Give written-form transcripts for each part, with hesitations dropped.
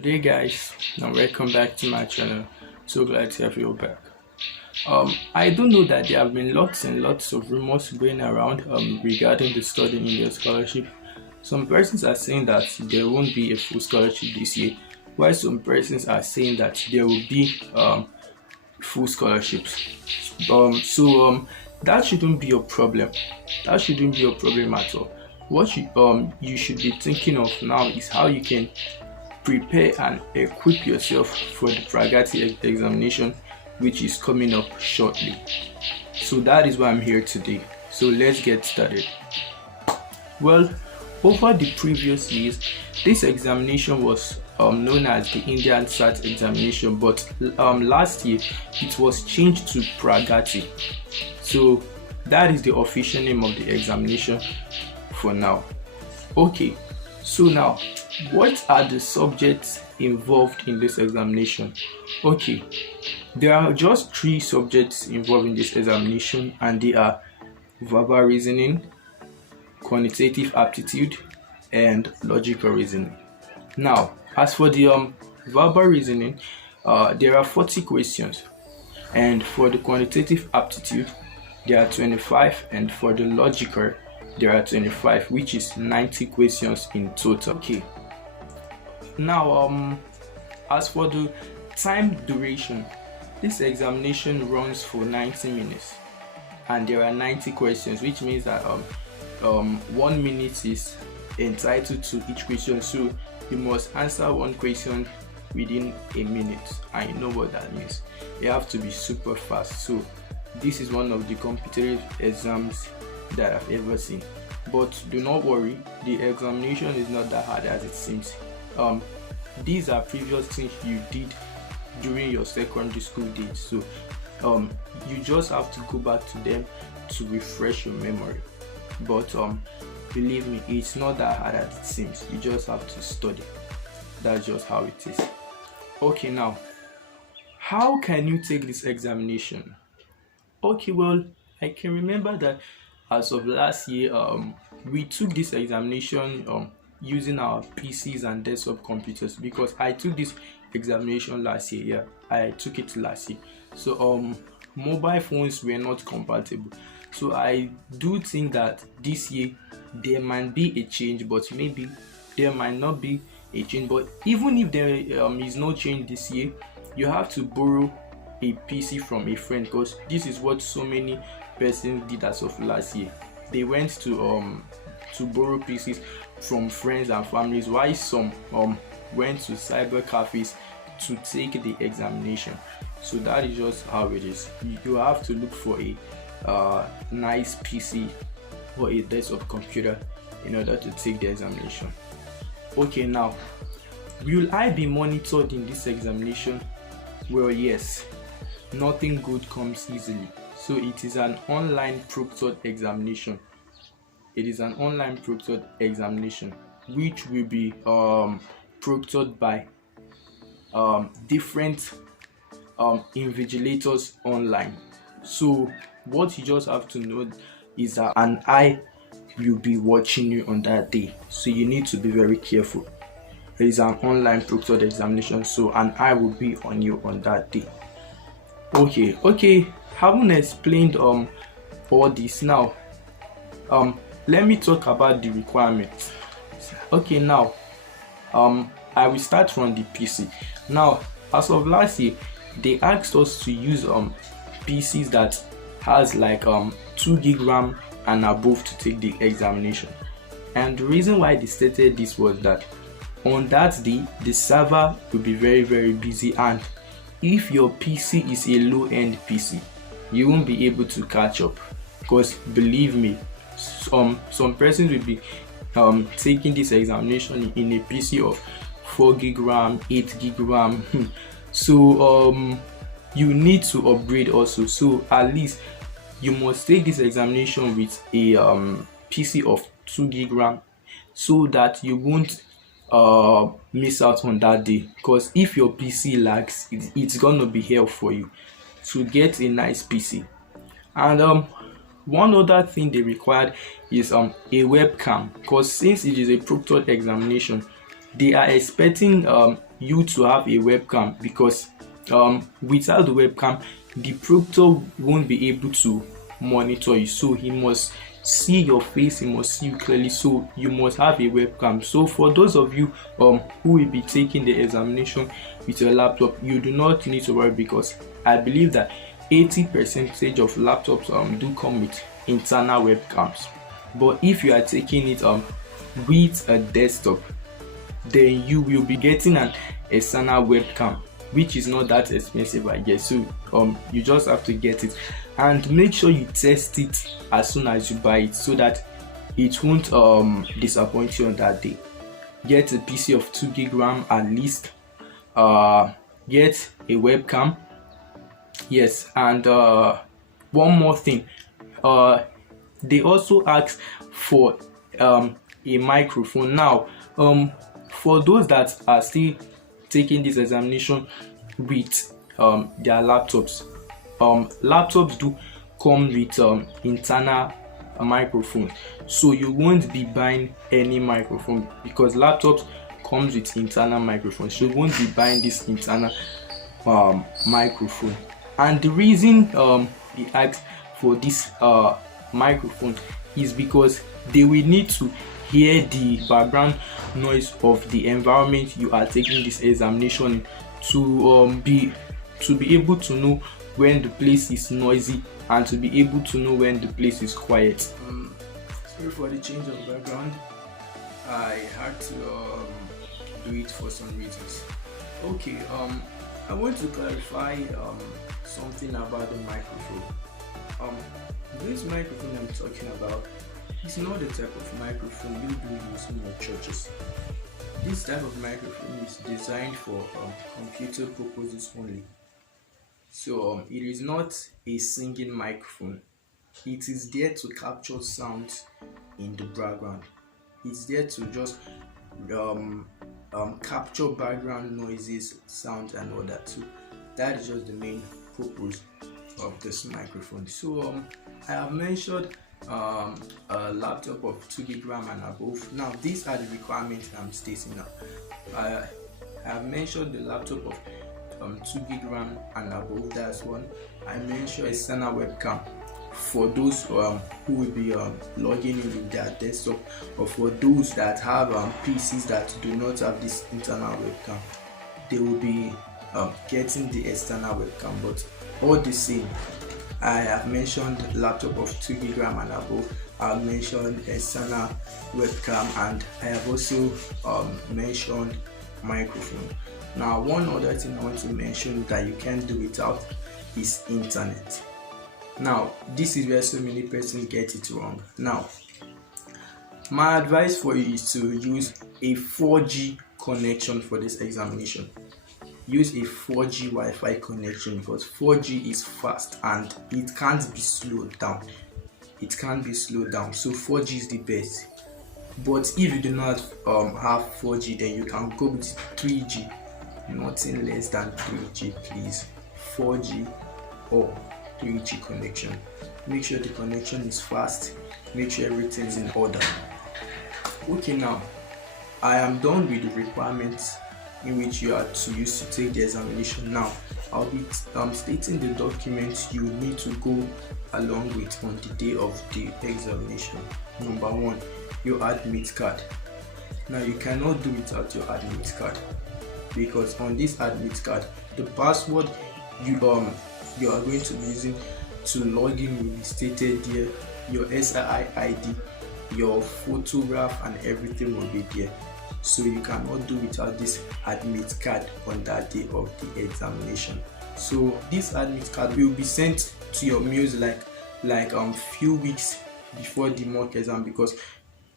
Good day, guys, and welcome back to my channel. So glad to have you back. I do know that there have been lots and lots of rumors going around regarding the Study in India scholarship. Some persons are saying that there won't be a full scholarship this year, while some persons are saying that there will be full scholarships. That shouldn't be a problem. That shouldn't be a problem at all. What you should be thinking of now is how you can prepare and equip yourself for the Pragatii examination, which is coming up shortly. So that is why I'm here today. So let's get started. Well, over the previous years, this examination was known as the Indian SAT examination, but last year it was changed to Pragatii. So that is the official name of the examination for now. Okay, so now what are the subjects involved in this examination? Okay, there are just 3 subjects involved in this examination, and they are verbal reasoning, quantitative aptitude, and logical reasoning. Now, as for the verbal reasoning, there are 40 questions, and for the quantitative aptitude there are 25, and for the logical there are 25, which is 90 questions in total. Okay, now as for the time duration, this examination runs for 90 minutes and there are 90 questions, which means that 1 minute is entitled to each question, so you must answer one question within a minute. I know what that means. You have to be super fast. So this is one of the competitive exams that I've ever seen, but do not worry, the examination is not that hard as it seems. These are previous things you did during your secondary school days, so you just have to go back to them to refresh your memory. But believe me, it's not that hard as it seems. You just have to study. That's just how it is. Okay, now how can you take this examination? Okay, well, I can remember that as of last year, we took this examination using our PCs and desktop computers, because I took this examination last year. Yeah, I took it last year. So mobile phones were not compatible. So I do think that this year there might be a change, but maybe there might not be a change. But even if there is no change this year, you have to borrow a PC from a friend, because this is what so many persons did as of last year. They went to borrow PCs from friends and families, while some went to cyber cafes to take the examination. So that is just how it is. You have to look for a nice PC or a desktop computer in order to take the examination. Okay, now will I be monitored in this examination? Well, yes. Nothing good comes easily. So it is an online proctored examination. It is an online proctored examination which will be proctored by different invigilators online. So what you just have to know is that an eye will be watching you on that day, so you need to be very careful. It is an online proctored examination, so an eye will be on you on that day. Okay, haven't explained all this. Now let me talk about the requirements. Okay, now I will start from the PC. Now, as of last year, they asked us to use PCs that has like 2 gig RAM and above to take the examination. And the reason why they stated this was that on that day the server will be very busy, and if your PC is a low-end PC, you won't be able to catch up, because believe me, some persons will be taking this examination in a PC of 4 gig RAM, 8 gig RAM. So you need to upgrade also. So at least you must take this examination with a PC of 2 gig RAM, so that you won't miss out on that day. Because if your PC lags, it's gonna be hell for you to get a nice PC. And one other thing they required is a webcam, because since it is a proctored examination, they are expecting you to have a webcam, because without the webcam the proctor won't be able to monitor you. So he must see your face, he must see you clearly, so you must have a webcam. So for those of you who will be taking the examination with your laptop, you do not need to worry, because I believe that 80% of laptops do come with internal webcams. But if you are taking it with a desktop, then you will be getting an external webcam, which is not that expensive, I guess. So you just have to get it, and make sure you test it as soon as you buy it, so that it won't disappoint you on that day. Get a PC of 2 GB RAM at least. Get a webcam. Yes, and one more thing, they also ask for a microphone. Now for those that are still taking this examination with their laptops, laptops do come with internal microphone, so you won't be buying any microphone, because laptops comes with internal microphone, so you won't be buying this internal microphone. And the reason they ask for this microphone is because they will need to hear the background noise of the environment you are taking this examination in, to be able to know when the place is noisy, and to be able to know when the place is quiet. Sorry for the change of background. I had to do it for some reasons. Okay, I want to clarify something about the microphone. This microphone I'm talking about is not the type of microphone you do use in your churches. This type of microphone is designed for computer purposes only. So it is not a singing microphone. It is there to capture sounds in the background. It's there to just capture background noises, sounds, and all that. So that is just the main purpose of this microphone. So I have mentioned a laptop of 2 GB RAM and above. Now these are the requirements I'm stating now. I have mentioned the laptop of 2 GB RAM and above. That's one. I mentioned external webcam for those who will be logging in with their desktop, or for those that have PCs that do not have this internal webcam, they will be getting the external webcam. But all the same, I have mentioned laptop of 2 GB RAM and above. I have mentioned external webcam, and I have also mentioned microphone. Now one other thing I want to mention that you can't do without is internet. Now this is where so many persons get it wrong. Now my advice for you is to use a 4G connection for this examination. Use a 4G Wi-Fi connection, because 4G is fast and it can't be slowed down. It can't be slowed down. So 4G is the best. But if you do not have 4G, then you can go with 3G. Nothing less than 3G, please. 4G or 3G connection. Make sure the connection is fast. Make sure everything is in order. Okay, now I am done with the requirements in which you are to use to take the examination. Now I'll be stating the documents you need to go along with on the day of the examination. Number one, your admit card. Now you cannot do without your admit card, because on this admit card, the password you are going to be using to log in will be stated there. Your SII ID, your photograph, and everything will be there. So you cannot do without this admit card on that day of the examination. So this admit card will be sent to your mails like few weeks before the mock exam, because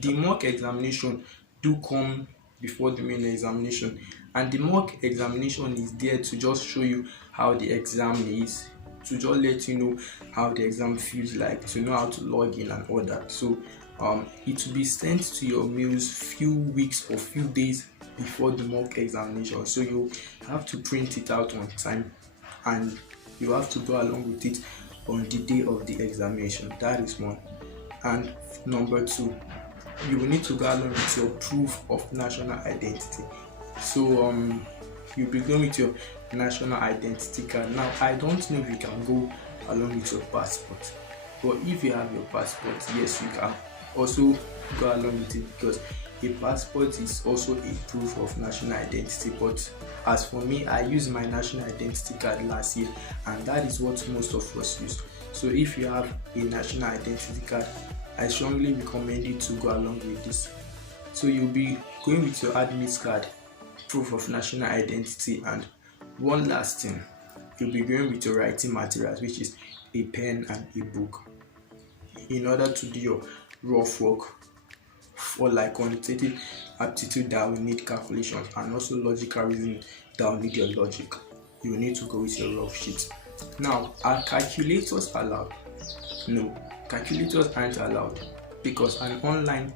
the mock examination do come before the main examination, and the mock examination is there to just show you how the exam is, to just let you know how the exam feels like, to know how to log in and all that. So it will be sent to your mails few weeks or few days before the mock examination. So you have to print it out on time, and you have to go along with it on the day of the examination. That is one. And number two, you will need to go along with your proof of national identity. So you'll be going with your national identity card. Now I don't know if you can go along with your passport, but if you have your passport, yes, you can also go along with it, because a passport is also a proof of national identity. But as for me, I used my national identity card last year, and that is what most of us use. So if you have a national identity card, I strongly recommend you to go along with this. So you'll be going with your admit card, proof of national identity, and one last thing, you'll be going with your writing materials, which is a pen and a book, in order to do your rough work for like quantitative aptitude that will need calculations, and also logical reasoning that will need your logic. You will need to go with your rough sheet. Now, are calculators allowed? No, calculators aren't allowed, because an online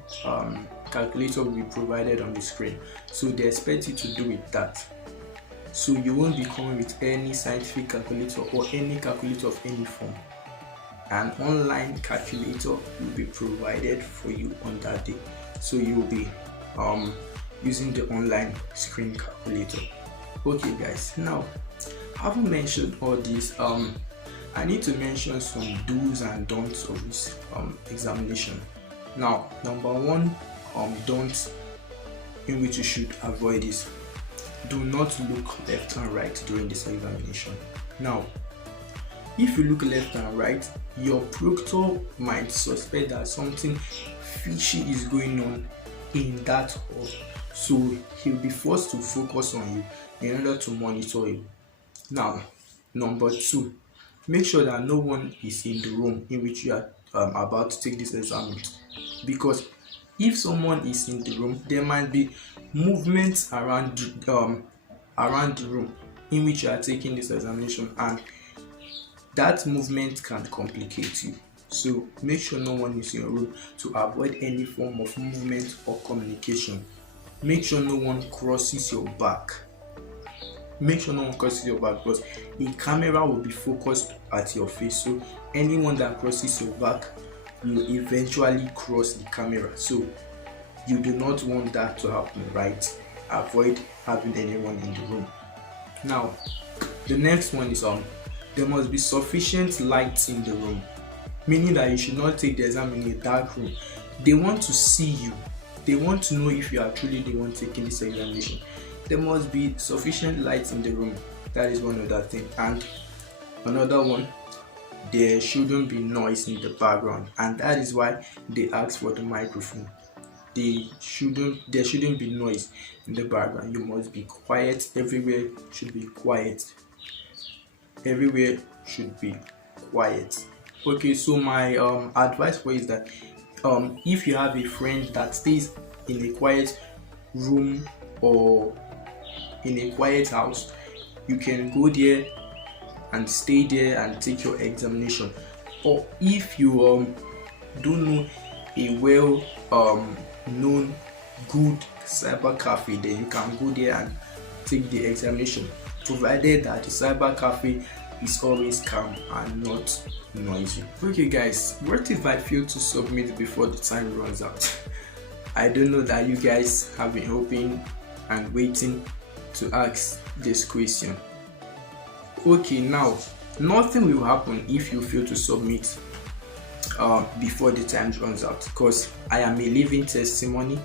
calculator will be provided on the screen, so they expect you to do it that. So you won't be coming with any scientific calculator or any calculator of any form. An online calculator will be provided for you on that day, so you'll be using the online screen calculator. Okay guys, now having mentioned all this, I need to mention some do's and don'ts of this examination. Now, number one don't in which you should avoid is, do not look left and right during this examination. Now, if you look left and right, your proctor might suspect that something fishy is going on in that hall, so he'll be forced to focus on you in order to monitor you. Now, number two, make sure that no one is in the room in which you are about to take this exam, because if someone is in the room, there might be movements around the room in which you are taking this examination, and that movement can complicate you. So make sure no one is in your room to avoid any form of movement or communication. Make sure no one crosses your back. Make sure no one crosses your back, because a camera will be focused at your face, so anyone that crosses your back will eventually cross the camera. So you do not want that to happen, right? Avoid having anyone in the room. Now, the next one is there must be sufficient light in the room, meaning that you should not take the exam in a dark room. They want to see you. They want to know if you are truly the one taking this examination. There must be sufficient light in the room. That is one other thing. And another one, there shouldn't be noise in the background, and that is why they ask for the microphone. There shouldn't be noise in the background. You must be quiet. Everywhere should be quiet. Everywhere should be quiet. Okay, so my advice for you is that if you have a friend that stays in a quiet room or in a quiet house, you can go there and stay there and take your examination. Or if you don't know a well known good cyber cafe, then you can go there and take the examination, provided that the cyber cafe is always calm and not noisy. Okay guys, what if I fail to submit before the time runs out? I don't know that you guys have been hoping and waiting to ask this question. Okay, now nothing will happen if you fail to submit before the time runs out, because I am a living testimony.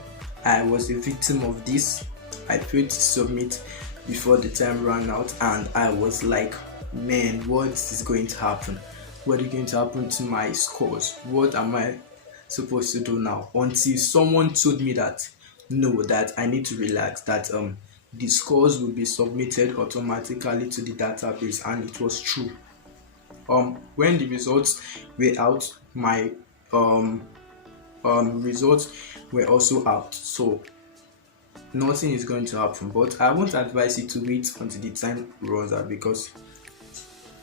I was a victim of this. I failed to submit before the time ran out, and I was like, man, what is going to happen? What is going to happen to my scores? What am I supposed to do now? Until someone told me that no, that I need to relax, that the scores will be submitted automatically to the database, and it was true. When the results were out, my results were also out, so nothing is going to happen. But I won't advise you to wait until the time runs out, because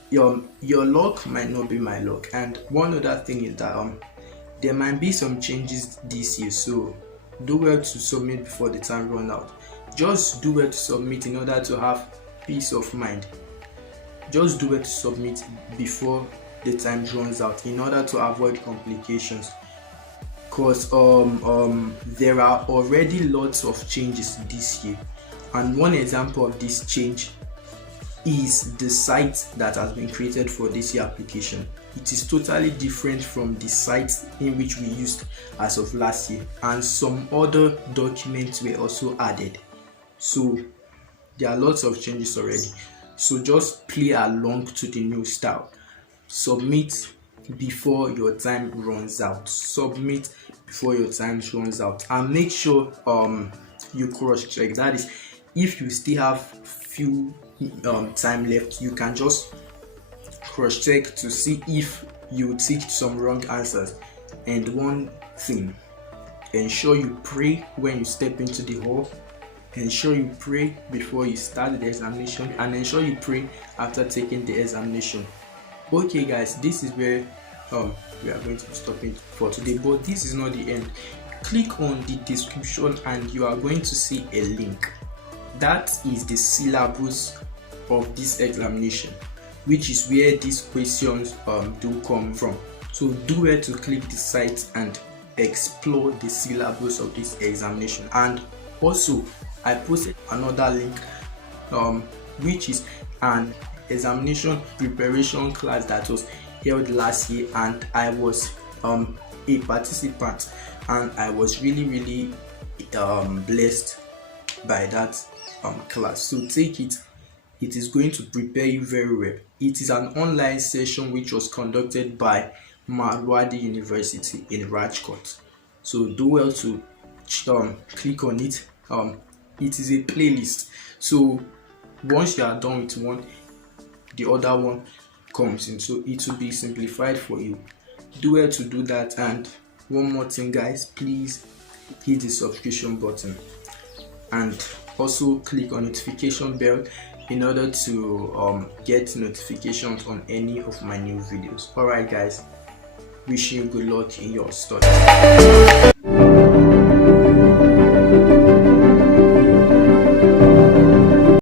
your luck might not be my luck. And one other thing is that there might be some changes this year, so do well to submit before the time runs out. Just do well to submit in order to have peace of mind. Just do well to submit before the time runs out in order to avoid complications, because there are already lots of changes this year, And one example of this change is the site that has been created for this year application. It is totally different from the site in which we used as of last year, and some other documents were also added. So there are lots of changes already. So just play along to the new style. Submit before your time runs out. Submit before your time runs out, and make sure you cross check. That is, if you still have few time left, you can just cross check to see if you ticked some wrong answers. And one thing, ensure you pray when you step into the hall, ensure you pray before you start the examination, and ensure you pray after taking the examination. Okay guys, this is where we are going to be stopping for today, but this is not the end. Click on the description and you are going to see a link. That is the syllabus of this examination, which is where these questions do come from. So do well to click the site and explore the syllabus of this examination. And also I posted another link which is an examination preparation class that was held last year, and I was a participant, and I was really blessed by that class. So take it. It is going to prepare you very well. It is an online session which was conducted by Marwadi University in Rajkot. So do well to click on it. It is a playlist, so once you are done with one, the other one comes in, so it will be simplified for you. Do well to do that. And one more thing guys, please hit the subscription button and also click on notification bell in order to get notifications on any of my new videos. Alright guys, wishing you good luck in your studies.